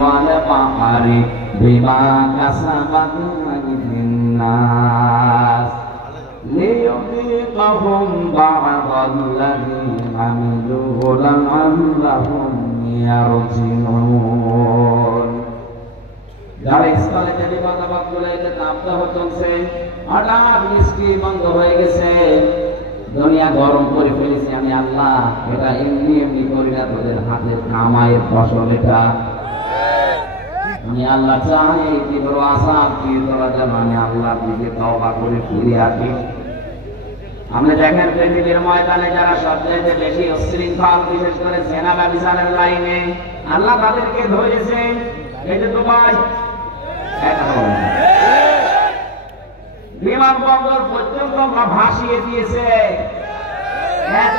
والبحر بما كسبت أيدي الناس ليذيقهم بعض الذي عملوا لعلهم يرجعون। যারা স্থলে যদি মতামতগুলো এতে তাপদাহ চলছে, হঠাৎ বৃষ্টি বন্ধ হয়ে গেছে, দুনিয়া গরম করে ফেলেছে, আমি আল্লাহ এটা এমনি এমনি করি না, তোদের হাতে কামাইয়ের ফসল এটা। আমি আল্লাহ চাই এই তীব্র আসাব কি তোরা যেন আমি আল্লাহর দিকে তওবা করে ফিরে আসি। আপনি দেখেন পৃথিবীর ময়দানে যারা সবচেয়ে বেশি উচ্ছৃঙ্খল, বিশেষ করে সেনা ব্যবচারের লাইনে, আল্লাহ তাদেরকে ধরেছে। এই যে দুবাই বিমানবন্দর পর্যন্ত ভাসিয়ে দিয়েছে। এত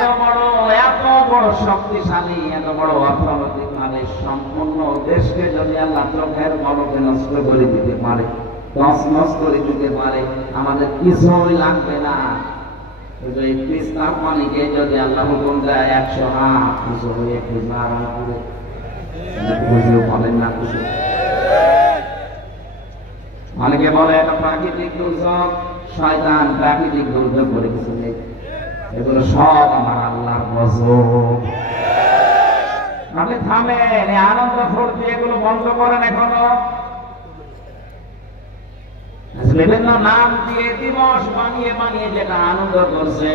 বড় শক্তিশালী, এত বড় অর্থনৈতিক মানে সম্পূর্ণ দেশকে যদি আল্লাহ চোখের পলকে নষ্ট করে দিতে পারে, তছনছ করে দিতে পারে, আমাদের কিছুই লাগবে না। এই তিস্তার পানিকে যদি আল্লাহ হুকুম দেয় 100 হাত কিছু হয়ে একটু আরাম করে বুঝলেও পাবেন না কিছু। অনেকে বলে এটা প্রাকৃতিক দুর্যোগ, শয়তান প্রাকৃতিক দুর্যোগ করে কিছু নেই, এগুলো সব আমার আল্লাহর গজব। আপনি থামেন, আনন্দ ফুর্তি এগুলো বন্ধ করেন। এখনো বিভিন্ন নাম দিয়ে দিবস বানিয়ে বানিয়ে যেটা আনন্দ করছে,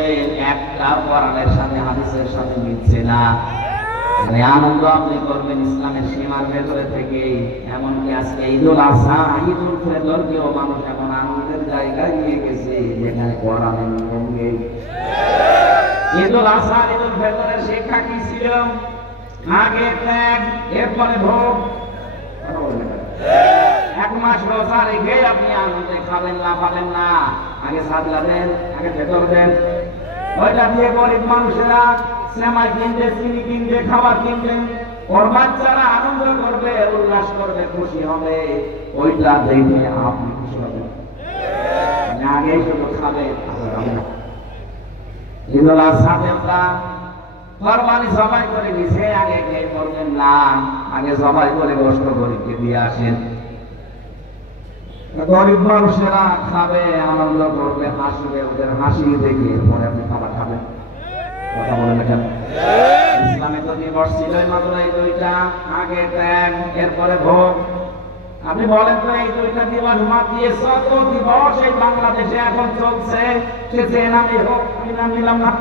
একটা কোরআনের সাথে হাদিসের সাথে মিলছে না। আনন্দ আপনি করবেন ইসলামের সীমার ভেতরে থেকে। এমনকি আজকে ঈদুল আজহা, ঈদুল ফিতরকেও মানুষ এখন আনন্দের জায়গায় নিয়ে গেছে যেখানে কোরআনের নিয়ম নেই। ঈদুল আজহা, ঈদুল ফিতরের শিক্ষা কি ছিল? আগে ত্যাগ, এরপরে ভোগ। 1 মাস রোজা রেখে আপনি আনন্দে খাবেন না, পাবেন না। আগে সাদলাবেন, আগে ভেতর দেন। ওইটা দিয়ে গরিব মানুষেরা সেমাই কিনবে, চিনি কিনবে, খাবার কিনবে, ওর বাচ্চারা আনন্দ করবে, উল্লাস করবে, খুশি হবে। ওইটা দেখে আপনি খুশি হবেন। আগে শুধু খাবে, ঈদুল আজহাতে কোরবানি সবাই করে দিছে, আগে খেয়ে করবেন না, আগে সবাই করে গোশত গরিবকে দিয়ে আসেন। গরিব মানুষেরা খাবে, আনন্দ করবে, হাসবে, ওদের হাসি দেখে এরপরে আপনি খাবার খাবেন। কথা বলেন না কেন? ইসলামে তো দিবস ছিল মাত্র এই দুইটা, আগে ত্যাগ, এরপরে ভোগ। আপনি বলেন তো এই দুইটা দিবস বাদ দিয়ে যত দিবস এই বাংলাদেশে এখন চলছে, সে যে নামই হোক, আমি নাম নিলাম না,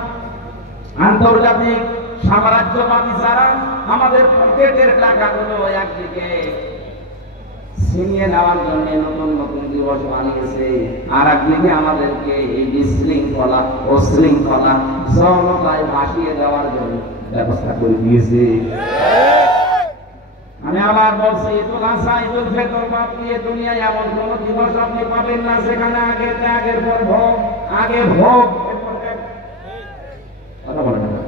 আন্তর্জাতিক সাম্রাজ্যবাদী যারা আমাদের পকেটের টাকাগুলো একদিকে ছিনিয়ে নেওয়ার জন্য নতুন নতুন দিবস বানিয়েছে, আর একদিকে আমাদেরকে এই বিশৃঙ্খলা, অশৃঙ্খলা, জনতায় ভাসিয়ে দেওয়ার জন্য ব্যবস্থা করে দিয়েছে। আমি আবার বলছি, ঈদুল আজহা, ঈদুল ফিতর বাদ দিয়ে দুনিয়ায় এমন কোন দিবস আপনি পাবেন না যেখানে আগে ত্যাগের পর ভোগ, আগে ভোগ এরপর ত্যাগ। কথা বলেন না?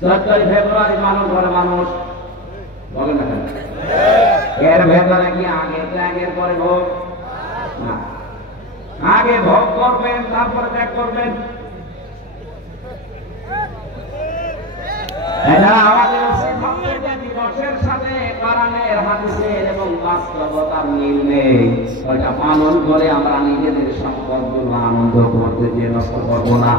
14 ফেব্রুয়ারি মানুষ ঘরে মানুষ বলেন না কেন? এর ভেতরে কি আগে ত্যাগের পরে ভোগ? না, আগে ভোগ করবেন, তারপরে ত্যাগ করবেন। আমাদের দিবসের সাথে কোরআনের, হাদিসের এবং বাস্তবতার মিল নেই। ওইটা পালন করে আমরা নিজেদের সম্পদগুলো আনন্দ করতে যে নষ্ট করবো না।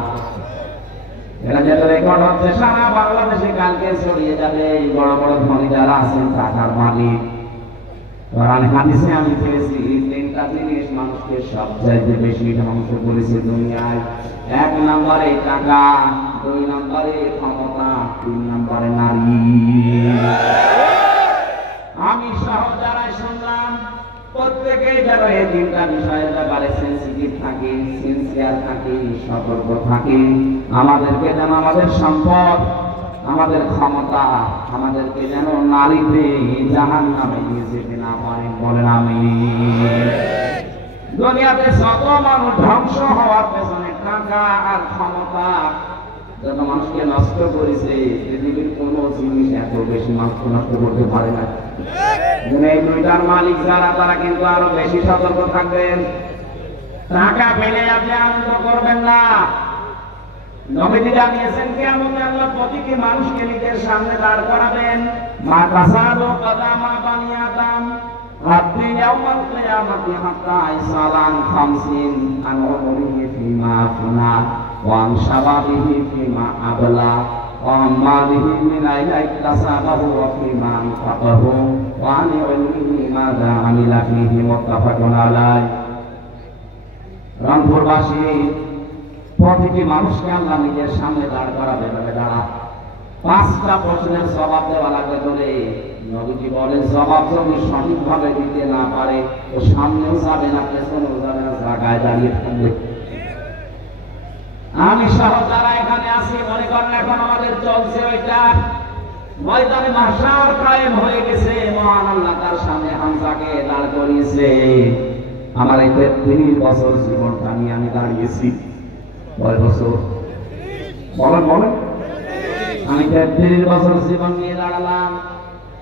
এটা যেটা রেকর্ড হচ্ছে সারা বাংলাদেশে কালকে ছড়িয়ে যাবে। বড় বড় ধনী যারা আছেন, টাকার মালিক, কোরআন হাদিসে আমি পেয়েছি 3টা জিনিস মানুষকে সবচাইতে বেশি ধ্বংস করেছে দুনিয়ায়। 1 নম্বরে টাকা, 2 নম্বরে ক্ষমতা, 3 নম্বরে নারী। আমি সহ যারা শুনলাম প্রত্যেকেই যেন এই 3টা বিষয়ের ব্যাপারে সেন্সিটিভ থাকি, সিনসিয়ার থাকি, সতর্ক থাকি। আমাদেরকে যেন আমাদের সম্পদ, আমাদের ক্ষমতা, আমাদেরকে যেন নারীতে জাহান্নামে নিয়ে যেতে না পারে। বলেন আমিন। দুনিয়াতে যত মানুষ ধ্বংস হওয়ার পেছনে টাকা আর ক্ষমতা যত মানুষকে নষ্ট করেছে, পৃথিবীর কোন জিনিস এত বেশি মানুষকে নষ্ট করতে পারে না। এই দুইটার মালিক যারা, তারা কিন্তু আরো বেশি সতর্ক থাকবেন। টাকা পেলে আপনি আনন্দ করবেন না। নবীজি জানিয়েছেন কিয়ামতে আল্লাহ প্রতিটি মানুষকে নিজের সামনে দাঁড় করাবেন, মা তাসালু কাদামা বানি আদম রাব্বি ইয়াউমাল কিয়ামাতি হাত্তা ইসালান খামসিন আন উমরিহি ফিমা আফনা ওয়া আন শাবাবিহি ফিমা আবলা ওয়া আন মালিহি মিন আইনা ইকতাসাবাহু ওয়া ফিমা আনফাকাহু ওয়া আন ইলমিহি মাযা আমিলা ফিহি মুত্তাফাকুন আলাইহি। রংপুরবাসী প্রতিটি মানুষকে আল্লাহ নিজের সামনে দাঁড় করাবে, দাঁড়া 5টা প্রশ্নের জবাব দেওয়া লাগবে বলে নবীজি বলেন, জবাব যদি সঠিকভাবে দিতে না পারে ও সামনেও যাবে না, পেছনেও যাবে না, জায়গায় দাঁড়িয়ে থাকবে। আমি সহ যারা এখানে আছি মনে করেন এখন আমাদের চলছে ওইটা, ময়দানে মাহশার কায়েম হয়ে গেছে, মহান আল্লাহ তার সামনে হামজাকে দাঁড় করিয়েছে। আমার এই 33 বছর জীবনটা নিয়ে আমি দাঁড়িয়েছি। কয় বছর বলেন বলেন? আমি 33 বছর জীবন নিয়ে দাঁড়ালাম।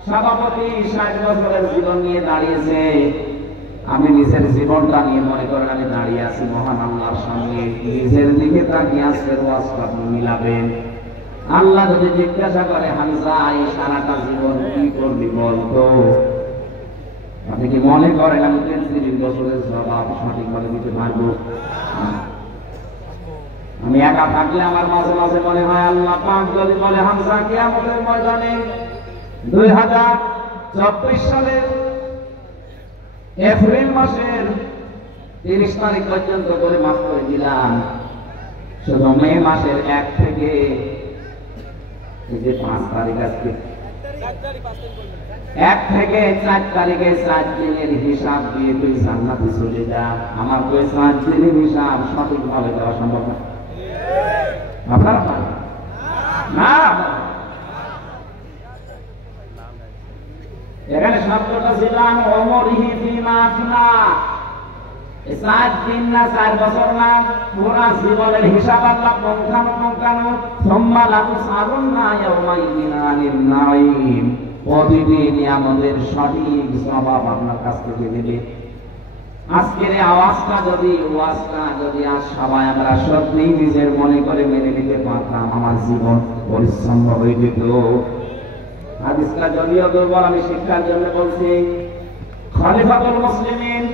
সভাপতি 60 বছরের জীবন নিয়ে দাঁড়িয়েছে। আমি নিজের জীবনটা নিয়ে মনে করেন আমি দাঁড়িয়ে আছি মহান আল্লাহর সামনে। নিজের দিকে তাকিয়ে আজকের ওয়াজটা আপনি মিলাবেন। আল্লাহ যদি জিজ্ঞাসা করে হামজা এই সারাটা জীবন কি করবি বলতো, আপনি কি মনে করেন আমি 33 বছরের জবাব সঠিকভাবে দিতে পারবো? আমি একা থাকলে আমার মাঝে মাঝে মনে হয় আল্লাহ পাক যদি বলে হামজা কিয়ামতের ময়দানে 2024 সালের এপ্রিল মাসের 30 তারিখ পর্যন্ত করে মাফ করে দিলাম, শুধু মে মাসের 1 থেকে এই যে 5 তারিখ আজকে 1 থেকে 4 তারিখে 4 দিনের হিসাব দিয়ে তুই জান্নাতে চলে যা। আমার তো 4 দিনের হিসাব সঠিকভাবে দেওয়া সম্ভব না। আপনারা পারেন না? এখানে শব্দটা ছিলাম ওমরিহি ফিমা আফনা, 4 দিন না 4 বছর না, পুরা জীবনের হিসাব আল্লাহ পঙ্খানু সুম্মা লাতুসআলুন্না ইয়াওমাইযিন আনিন নাঈম। প্রতিটি নিয়ামতের সঠিক জবাব আপনার কাছ থেকে দেবে। আজকের এই আওয়াজটা যদি ওয়াজটা যদি আজ সবাই আমরা সত্যি নিজের মনে করে মেনে নিতে পারতাম, আমার জীবন পরিচ্ছন্ন হয়ে যেত। হাদিসটা যদিও দুর্বল, আমি শিক্ষার জন্য বলছি। খলিফাতুল মুসলিমিন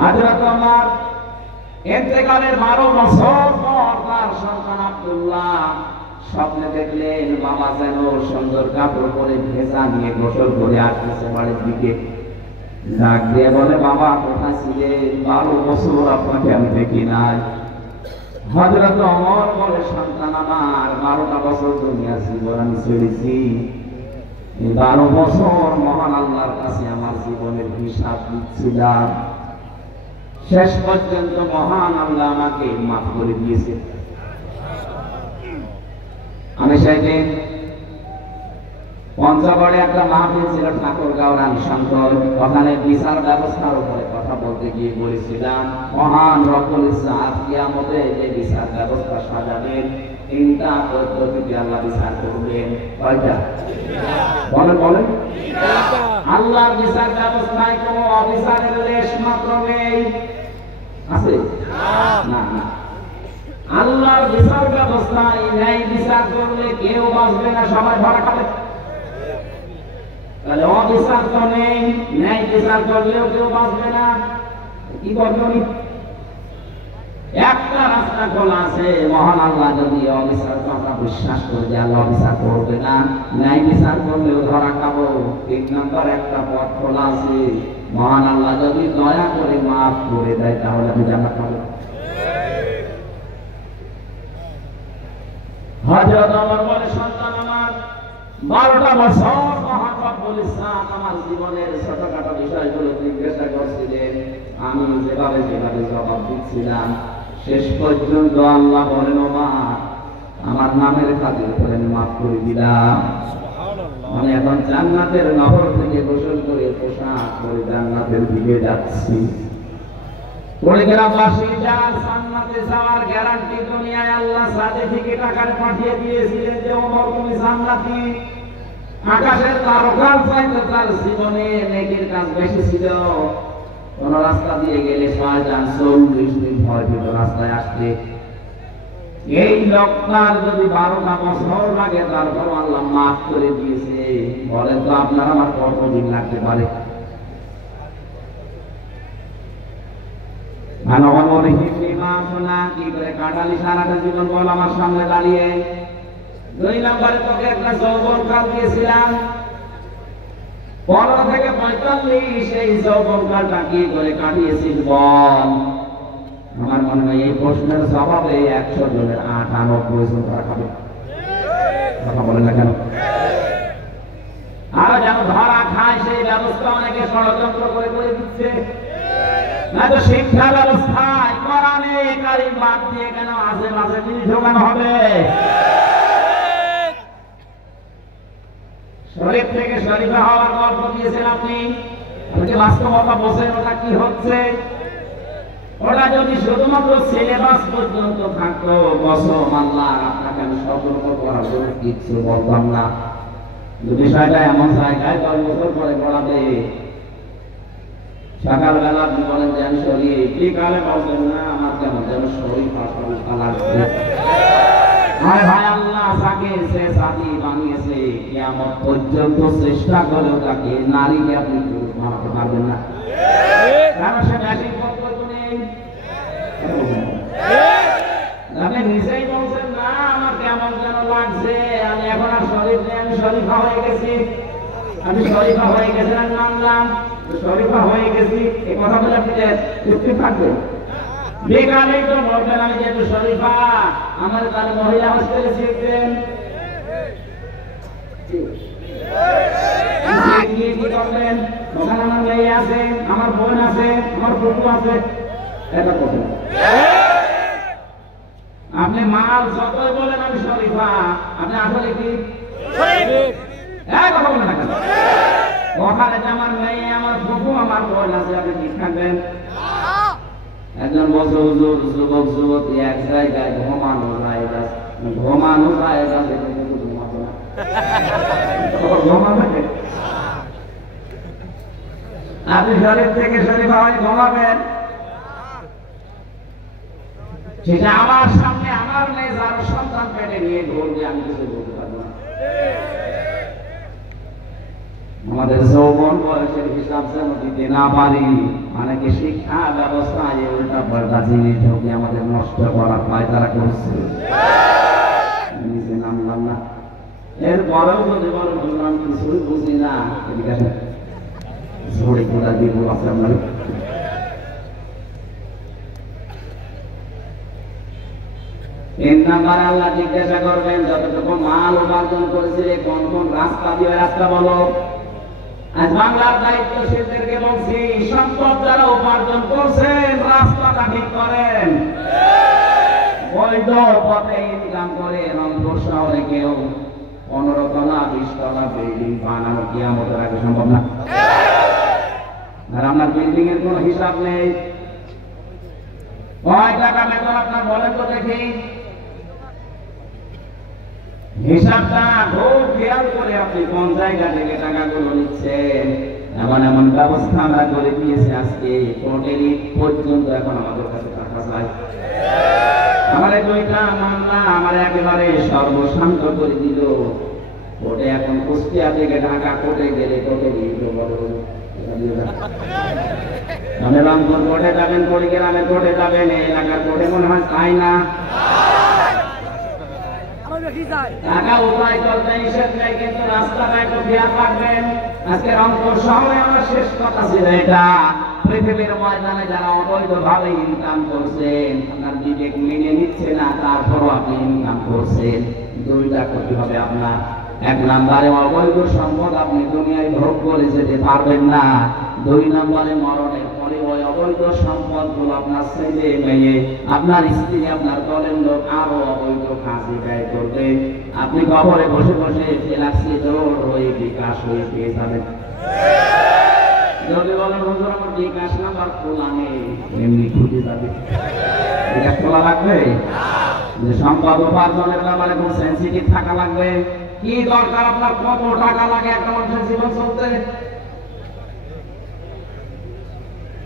হযরত ওমর ইন্তেকালের 12 বছর পর তার সন্তান আব্দুল্লাহ স্বপ্নে দেখলেন বাবা যেন সুন্দর কাপড় পরে ভেজা নিয়ে গোসল করে আসতেছে বাড়ির দিকে। ডাক দিয়ে বলে, বাবা কোথায় ছিলেন? 12 বছর আপনাকে আমি দেখি নাই। হযরত ওমর বলে, সন্তান আমার 12টা বছর দুনিয়ার জীবন আমি ছেড়েছি, এই 12 বছর মহান আল্লাহর কাছে আমার জীবনের হিসাব দিচ্ছিলাম, শেষ পর্যন্ত মহান আল্লাহ আমাকে মাফ করে দিয়েছে। আমি সেদিন পঞ্চগড়ে একটা মাহফিল ছিল ঠাকুরগাঁও রানীশঙ্কর, ওখানে বিচার ব্যবস্থার উপরে কথা বলতে গিয়ে বলেছিলাম মহান রব্বুল ইজ্জত কিয়ামতে যে বিচার ব্যবস্থা সাজাবেন 3টা পদ্ধতিতে আল্লাহ বিচার করবেন। কয়টা? বলেন বলেন। আল্লাহর বিচার ব্যবস্থায় কোনো অবিচারের লেশ মাত্র নেই, আছে? না না। আল্লাহর বিচার ব্যবস্থায় ন্যায় বিচার করলে কেউ বাঁচবে না, সবাই ধরা খাবে। তাহলে অবিচার তো নেই, ন্যায় বিচার করলেও কেউ বাঁচবে না। কি করবেন? একটা রাস্তা খোলা আছে, মহান আল্লাহ যদি অবিচার কথা বিশ্বাস করে যে আল্লাহ অবিচার করবে না, ন্যায় বিচার করলেও ধরা খাবো। 3 নম্বর একটা পথ খোলা আছে, মহান আল্লাহ যদি দয়া করে মাফ করে দেয় তাহলে আমি জান্নাত পাবো। হযরত ওমর বলে, সন্তান আমার 12টা বছর মহান রব্বুল ইজ্জত আমার জীবনের ছোটখাটো বিষয়গুলো জিজ্ঞাসা করছিলেন, আমি যেভাবে জবাব দিচ্ছিলাম, শেষ পর্যন্ত আল্লাহ বলেন ওমর আমার নামের খাতির করে মাফ করে দিলাম। আমি এখন জান্নাতের নহর থেকে গোসল করে পোশাক পরে জান্নাতের দিকে যাচ্ছি। পরিগ্রামবাসী যার জান্নাতে যাওয়ার গ্যারান্টি দুনিয়ায় আল্লাহ সার্টিফিকেট আকারে পাঠিয়ে দিয়েছিলেন যে ওমর তুমি জান্নাতি। আকাশের তারকার চাইতে তার জীবনে নেকির কাজ বেশি ছিল। কোন রাস্তা দিয়ে গেলে 6 40 দিন ভয় পেত রাস্তায় আসতে। এই লোকটার যদি 12টা বছর লাগে তারপর আল্লাহ মাফ করে দিয়েছে, বলেন তো আপনার আমার কতদিন লাগতে পারে? কি করে কাটালি সারাটা জীবন বল আমার সামনে দাঁড়িয়ে? 2 নম্বরে তোকে একটা যৌবনকাল দিয়েছিলাম 15 থেকে 45, এই যৌবনকালটা কি করে কাটিয়েছিস বল? আমার মনে হয় এই প্রশ্নের জবাবে 100 জনের 98 জন তারা খাবে। কথা বলেন না কেন? আর যেন ধরা খায় সেই ব্যবস্থা অনেকে ষড়যন্ত্র করে করে দিচ্ছে। না তো শিক্ষা ব্যবস্থায় কোরআনে কারিম বাদ দিয়ে কেন আজে বাজে জিনিস ঢোকানো হবে? শরীফ থেকে শরীফা হওয়ার গল্প দিয়েছেন আপনি, আপনি বাস্তবতা বোঝেন ওটা কি হচ্ছে? ওটা যদি শুধুমাত্র সিলেবাস পর্যন্ত থাকতো, কসম আল্লাহ আপনাকে আমি সতর্ক করার জন্য কিছু বলতাম না। বিষয়টা এমন জায়গায় 10 বছর পরে পড়াবে, সকালবেলা আপনি বলেন যে আমি শরীর, বিকালে বলছেন না আমার কেমন যেন শরীর পাশা লাগছে। ভাই আল্লাহ যাকে সে সাথী বানিয়েছে কিয়ামত পর্যন্ত চেষ্টা করেও তাকে নারীকে আপনি বানাতে পারবেন না, কারণ সে ম্যাচিং পদ্ধতি নেই। আপনি নিজেই বলছেন না আমার কেমন যেন লাগছে, আমি এখন আর শরীর নেই, আমি শরীফা হয়ে গেছি, আমি শরীফা হয়ে গেছি, আমি মানলাম শরীফা হয়ে গেছি। এই কথা বলে আপনি চুক্তি থাকবেন? বেকারেই তো বলবেন আমি যেহেতু শরীফা, আমার তার মহিলা হোস্টেলে শিখবেন, কি করবেন? ওখানে আমার মেয়ে আছে, আমার বোন আছে, আমার ফুফু আছে, এটা করবেন। আপনি মাল যতই বলেন আমি শরীফা, আপনি আসলে কি কথা বলেন না কেন? ওখানে যে আমার মেয়ে, আমার ফুফু, আমার বোন আছে, আপনি ঠিক থাকবেন? একজন বলছে হুজুর যুবক যুবতী এক জায়গায় ঘুমানো জায়গা, ঘুমানো জায়গা আপনি শরীর থেকে শরীফা হয়ে ঘুমাবেন, সেটা আমার সামনে আমার মেয়ে যার সন্তান পেটে নিয়ে ঘুরবে, আমি কিছু বলতে পারবো না। আমাদের যৌবন বয়সের হিসাব যেন দিতে না পারি, অনেকে শিক্ষা ব্যবস্থায় উল্টা পাল্টা জিনিস ঢুকে আমাদের নষ্ট করার পায়তারা করছে, নিজে নামলাম না। এরপরেও যদি বলেন আমি কিছুই বুঝি না, এদিকে ঝড়ে ঘোড়া দিব আছে আপনার। 3 নম্বরে আল্লাহ জিজ্ঞাসা করবেন যতটুকু মাল উপার্জন করেছিলে কোন কোন রাস্তা দিয়ে, রাস্তা বলো। আজ বাংলার দায়িত্বশীলদেরকে বলছি, সম্পদ যারা উপার্জন করছেন রাস্তাটা ঠিক করেন, বৈধ পথে ইনকাম করে। রংপুর শহরে কেউ 15 তলা 20 তলা বিল্ডিং বানানো কিয়ামতের আগে সম্ভব না। আর আপনার বিল্ডিং এর কোনো হিসাব নেই, কয় টাকা বেতন আপনার বলেন তো দেখি। হিসাবটা খুব খেয়াল করে আপনি কোন জায়গা থেকে টাকাগুলো নিচ্ছেন। এমন এমন ব্যবস্থা আমরা করে দিয়েছি আজকে কোর্টের পর্যন্ত এখন আমাদের কাছে টাকা চাই। আমার 2টা মামলা আমার একেবারে সর্বশান্ত করে দিল কোর্টে। এখন কুষ্টিয়া থেকে ঢাকা কোর্টে গেলে কোর্টে আমি রংপুর কোর্টে যাবেন, কুড়িগ্রামের কোর্টে যাবেন, এলাকার কোর্টে মনে হয় তাই না। টাকা উপায় করতে নিষেধ নেই, কিন্তু রাস্তাটা একটু খেয়াল রাখবেন। আজকে রংপুর শহরে আমার শেষ কথা ছিল এটা, পৃথিবীর ময়দানে যারা অবৈধভাবে ইনকাম করছেন, আপনার বিবেক মেনে নিচ্ছে না, তারপরও আপনি ইনকাম করছেন, 2টা ক্ষতি হবে আপনার। 1 নম্বরে অবৈধ সম্পদ আপনি দুনিয়ায় ভোগ করে যেতে পারবেন না। 2 নম্বরে মরণের পরে ওই অবৈধ সম্পদগুলো আপনার ছেলে মেয়ে, আপনার স্ত্রী, আপনার দলের লোক আরো অবৈধ কাজে ব্যয় করবে। আপনি কবরে বসে বসে ফেলাক্সি জোর হয়ে বিকাশ হয়ে পেয়ে যাবেন। যদি বলেন হুজুর আমার বিকাশ নাম্বার খোলা নেই, এমনি খুঁজে যাবে। বিকাশ খোলা লাগবে, যে সম্পদ উপার্জনের ব্যাপারে খুব সেন্সিটিভ থাকা লাগবে। কি দরকার আপনার, কত টাকা লাগে একটা মানুষের জীবন চলতে?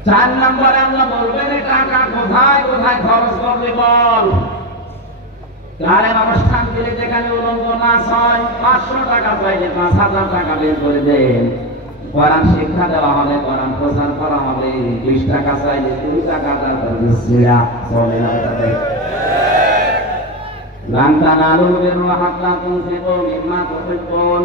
4 নম্বরে আমরা বলবেন টাকা কোথায় কোথায় খরচ করবে বল। গানের অনুষ্ঠান দিলে যেখানে উলঙ্গ নাচ হয় 500 টাকা চাইলে 5000 টাকা বের করে দেন। কোরআন শিক্ষা দেওয়া হবে, কোরআন প্রচার করা হবে, 20 টাকা চাইলে 2 টাকা দিচ্ছিলা চলে না তাতে। লান তানালুল বিররা হাত্তা তুনফিকু মিম্মা তুহিব্বুন।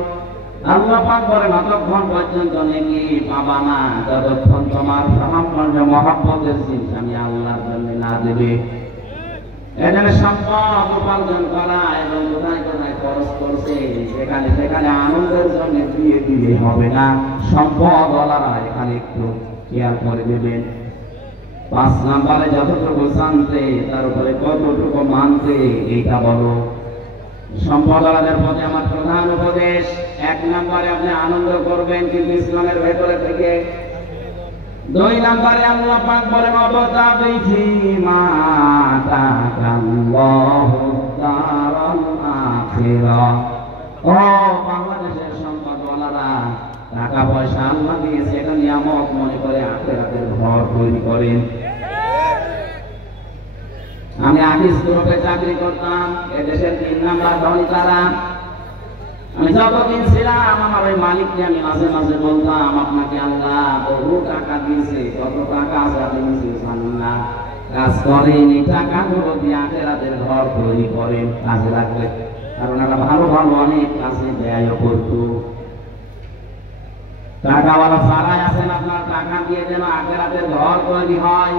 আল্লাহ পাক বলেন ততক্ষণ পর্যন্ত নেকি পাবা না যতক্ষণ তোমার সামান্য মহব্বতের জিনিস আমি আল্লাহর জন্য না দেবে। এখানে সম্পদ উপার্জন করা এবং কোথায় কোথায় খরচ করছে সেখানে সেখানে আনন্দের জন্য দিয়ে দিলে হবে না। সম্পদ ওলারা এখানে একটু খেয়াল করে দেবেন। 5 নম্বরে যতটুকু জানতে তার উপরে কতটুকু মানতে এইটা বলো। সম্পদ ওলাদের প্রতি আমার প্রধান উপদেশ, 1 নম্বরে আপনি আনন্দ করবেন কিন্তু ইসলামের ভেতরে থেকে। 2 নম্বরে আল্লাহ পাক বলেন অবতাবি ফিমা আতাকাল্লাহু দারাল আখিরাহ। ও বাংলাদেশের সম্পদওয়ালারা, টাকা পয়সা আল্লাহ দিয়েছে এটা নিয়ামত মনে করে আখিরাতের ঘর তৈরি করেন। আমি আকিস গ্রুপে চাকরি করতাম, এদেশের 3 নাম্বার ধনী তারা। আমি যতদিন ছিলাম আমার ওই মালিককে আমি মাঝে মাঝে বলতাম আপনাকে আল্লাহ বহু টাকা দিয়েছে, কত টাকা আছে আপনি নিজে জানেন না। কাজ করেন, এই টাকাগুলো দিয়ে আখিরাতের ঘর তৈরি করেন, কাজে লাগবে। কারণ একটা ভালো ভালো অনেক কাজে ব্যয় করত। টাকাওয়ালা যারাই আছেন আপনার টাকা দিয়ে যেন আখিরাতের ঘর তৈরি হয়।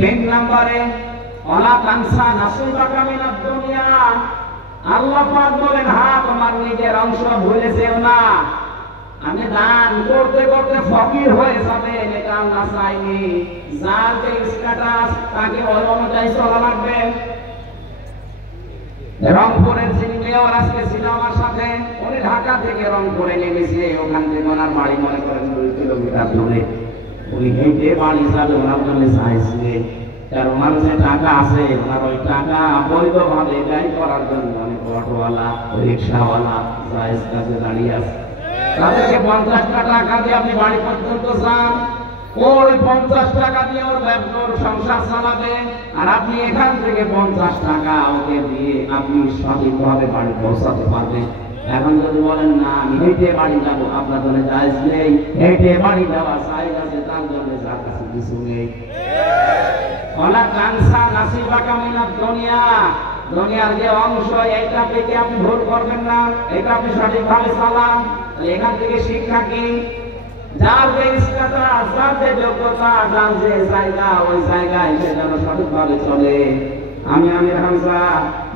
3 নম্বরে ওয়ালা তানসা নাসিবাকা মিনাদ দুনিয়া। আল্লাহ পাক বলেন তোমার নিজের অংশ ভুলে যেও না। আমি দান করতে করতে ফকির হয়ে যাবে এটা আল্লাহ চাইনি। যার যে স্ট্যাটাস তাকে ওই অনুযায়ী চলা লাগবে। রংপুরের যিনি মেয়র আজকে ছিল আমার সাথে, উনি ঢাকা থেকে রংপুরে নেমেছে, ওখান থেকে ওনার বাড়ি মনে করেন 2 কিলোমিটার দূরে। উনি হেঁটে বাড়ি যাবে ওনার জন্য চাইছিলেন, কারণ ওনার যে টাকা আছে ওনার ওই টাকা বৈধভাবে ব্যয় করার জন্য অনেক অটোওয়ালা রিক্সাওয়ালা জায়েজ কাজে দাঁড়িয়ে আছে। তাদেরকে 50 টাকা দিয়ে আপনি বাড়ি পর্যন্ত যান, ওই 50 টাকা দিয়ে ওর ব্যবসার সংসার চালাবে, আর আপনি এখান থেকে 50 টাকা ওকে দিয়ে আপনি সঠিকভাবে বাড়ি পৌঁছাতে পারবেন। এখন যদি বলেন না আমি হেঁটে বাড়ি যাবো, আপনার জন্য জায়েজ নেই। হেঁটে বাড়ি যাওয়া জায়েজ আছে, তার জন্য যার কাছে কিছু নেই। ওয়ালা তানসা নাসিবাকা মিনাদ দুনিয়া। দুনিয়ার যে অংশ এইটা থেকে আপনি ভুল করবেন না, এটা আপনি সঠিকভাবে চালান। এখান থেকে শিক্ষা কি? যার যে স্ট্যাটাস, যার যে যোগ্যতা, যার যে জায়গা, ওই জায়গায় সে যেন সঠিকভাবে চলে। আমি আমির হামজা,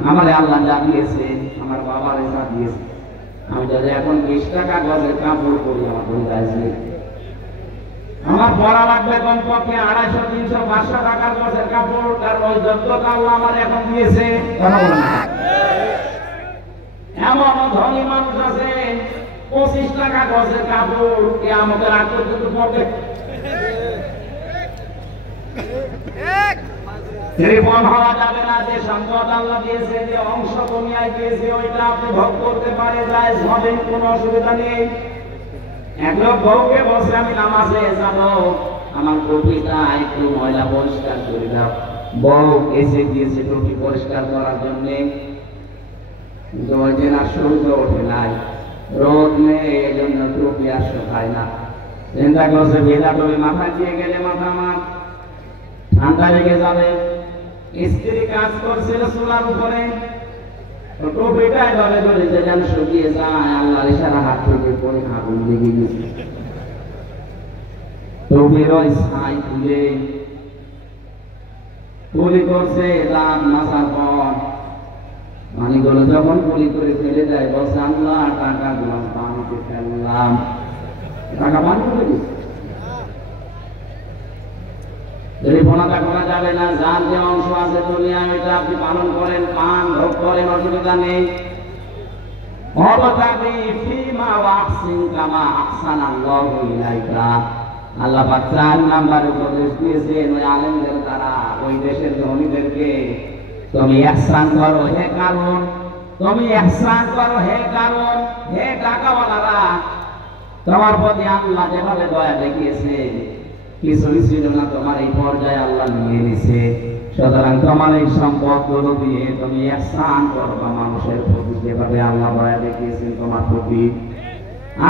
আমারে আল্লাহ যা দিয়েছে, আমার বাবারে যা দিয়েছে, আমি যদি এখন 20 টাকা গজের কাপড় পরি আমার কোনো জায়েজ নেই। আমার পড়া লাগবে কমপক্ষে 250, 300, 500 টাকার গজের কাপড়, কারণ ওই যোগ্যতা আল্লাহ আমার এখন দিয়েছে। এমন ধনী মানুষ আছে 25 টাকা গজের কাপড় কিয়ামতের আগ পর্যন্ত পড়বে। কৃপণ হওয়া যাবে না। যে সম্পদ আল্লাহ দিয়েছে, যে অংশ দুনিয়ায় দিয়েছে, ওইটা আপনি ভোগ করতে পারে, জায়েজ হবে, কোনো অসুবিধা নেই। এক লোক বউকে বসে আমি নামাজে যাব, আমার টুপিটা একটু ময়লা পরিষ্কার করে দাও। বউ এসে দিয়েছে টুপি পরিষ্কার করার জন্য, কিন্তু ওই দিন আর সূর্য ওঠে নাই, রোদ নেই, এই জন্য টুপি আর শুকায় না। চিন্তা করছে ভেজা টুপি মাথা দিয়ে গেলে মাথা আমার ঠান্ডা লেগে যাবে। স্ত্রী কাজ করছিল চুলার উপরে, টুপিটাই ধরে ধরেছে যেন শুকিয়ে যায়। আল্লাহর ইশারা হাত থেকে পরে আগুন লেগে গেছে। টুপির ওই ছাই তুলে পুলি করছে দাঁত মাসার পর, মানিগুলো যখন পুলি করে ফেলে দেয় বলছে আল্লাহ টাকা গুলো পানিতে ফেললাম, টাকা পানি করে দিচ্ছে। রিপোনাটা করা যাবে না। যার যে অংশ আছে দুনিয়ায় ওইটা আপনি পালন করেন, পান ভোগ করেন, অসুবিধা নেই। আল্লাহ পাক 4 নম্বরে উপদেশ দিয়েছেন ওই আলেমদের দ্বারা, ওই দেশের ধনীদেরকে, তুমি ইহসান করো হে কারণ, তুমি ইহসান করো হে কারণ, হে টাকাওয়ালারা, তোমার প্রতি আল্লাহ যেভাবে দয়া দেখিয়েছে কিছুই ছিল না, তোমার এই পর্যায়ে আল্লাহ নিয়ে নিছে। সুতরাং তোমার এই সম্পদগুলো দিয়ে তুমি ইহসান করবা মানুষের প্রতি, যেভাবে আল্লাহ দয়া দেখিয়েছেন তোমার প্রতি।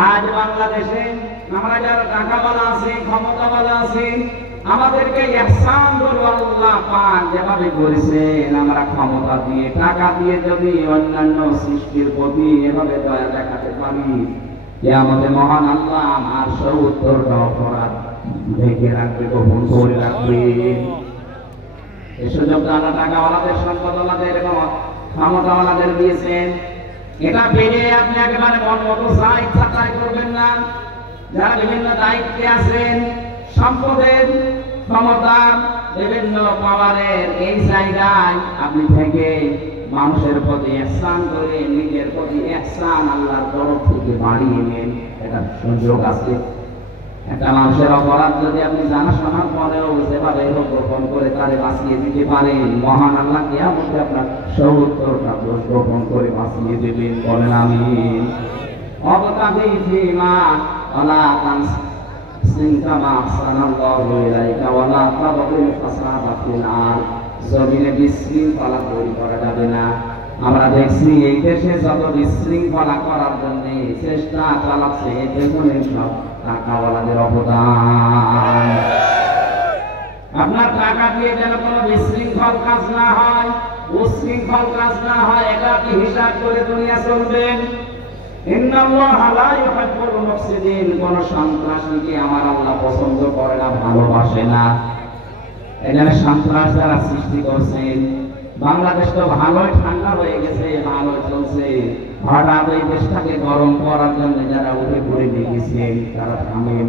আজ বাংলাদেশে আমরা যারা টাকাওয়ালা আছি, ক্ষমতাওয়ালা আছি, আমাদেরকে ইহসান করবো আল্লাহ পাক যেভাবে করেছেন। আমরা ক্ষমতা দিয়ে, টাকা দিয়ে যদি অন্যান্য সৃষ্টির প্রতি এভাবে দয়া দেখাতে পারি, কিয়ামতে মহান আল্লাহ আমার ৭০টা অপরাধ ঢেকে রাখবে, গোপন করে রাখবে। এই সুযোগটা আল্লাহ টাকাওয়ালাদের, সম্পদওয়ালাদের এবং ক্ষমতাওয়ালাদের দিয়েছেন। এটা পেলে আপনি একেবারে মন মতো যা ইচ্ছা তাই করবেন না। যারা বিভিন্ন দায়িত্বে আছেন, সম্পদের, ক্ষমতার, বিভিন্ন পাওয়ারের এই জায়গায় আপনি থেকে মানুষের প্রতি ইহসান করে নিজের প্রতি ইহসান আল্লাহর তরফ থেকে বাড়িয়ে নেন। এটা সুযোগ আছে। একটা মানুষের অপরাধ যদি আপনি জানা শোনার পরেও যেভাবে গোপন করে তারে বাঁচিয়ে দিতে পারেন, মহান আল্লাহ কিয়ামতে আপনার ৭০টা দোষ গোপন করে বাঁচিয়ে দেবেন। বলেন আমিন। অবতাবি ফিমা ওয়ালা তানসিন কামা আহসানাল্লাহু ইলাইকা ওয়ালা তাবগিল ফাসাদা ফিল আরদ। জমিনে বিশৃঙ্খলা তৈরি করা যাবে না। আমরা দেখছি এই দেশে যত বিশৃঙ্খলা করার জন্য চেষ্টা চালাচ্ছে, দেখুন সব টাকাওয়ালাদের অবদান। আপনার টাকা দিয়ে যেন কোনো বিশৃঙ্খল কাজ না হয়, উশৃঙ্খল কাজ না হয়, এটা আপনি হিসাব করে দুনিয়া চলবেন। ইন্নাল্লাহা লা ইউহিব্বুল মুফসিদিন। কোন সন্ত্রাসীকে আমার আল্লাহ পছন্দ করে না, ভালোবাসে না। এখানে সন্ত্রাস যারা সৃষ্টি করছেন, বাংলাদেশ তো ভালোই ঠান্ডা হয়ে গেছে, ভালোই চলছে। হঠাৎ এই দেশটাকে গরম করার জন্য যারা উঠে পড়ে লেগেছেন তারা থামেন।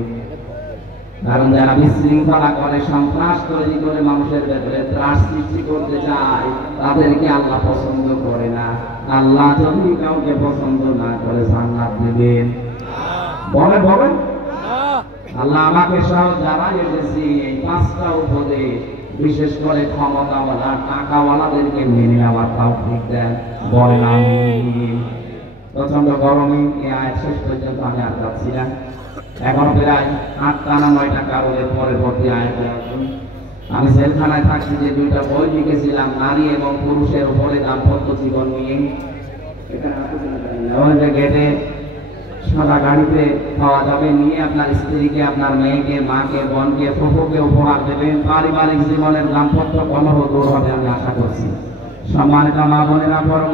কারণ যারা বিশৃঙ্খলা করে, সন্ত্রাস তৈরি করে মানুষের ভেতরে ত্রাস সৃষ্টি করতে চায়, তাদেরকে আল্লাহ পছন্দ করে না। আল্লাহ যদি কাউকে পছন্দ না করে জান্নাত দেবেন? বলে বলেন। আল্লাহ আমাকে সহ যারা এসেছি এই ৫টা উপদেশ, বিশেষ করে ক্ষমতাওয়ালা, টাকাওয়ালাদেরকে মেনে নেওয়ার তৌফিক দেন। বলেন আমিন। প্রচন্ড গরমে এই আয়াত শেষ পর্যন্ত আমি আর যাচ্ছি না। এখন প্রায় ৮টা না ৯টা কারণের পরবর্তী আয়াতে আসুন। আমি জেলখানায় থাকছি যে ২টা বই লিখেছিলাম নারী এবং পুরুষের উপরে দাম্পত্য জীবন নিয়ে। এখানে গেটে সাদা গাড়িতে পাওয়া যাবে, নিয়ে আপনার স্ত্রীকে, আপনার মেয়েকে, মাকে, বোনকে, ফুফুকে উপহার দেবেন। পারিবারিক জীবনের দাম্পত্য কলহ দূর হবে আমি আশা করছি। সম্মানিত মা বোনেরা, বরং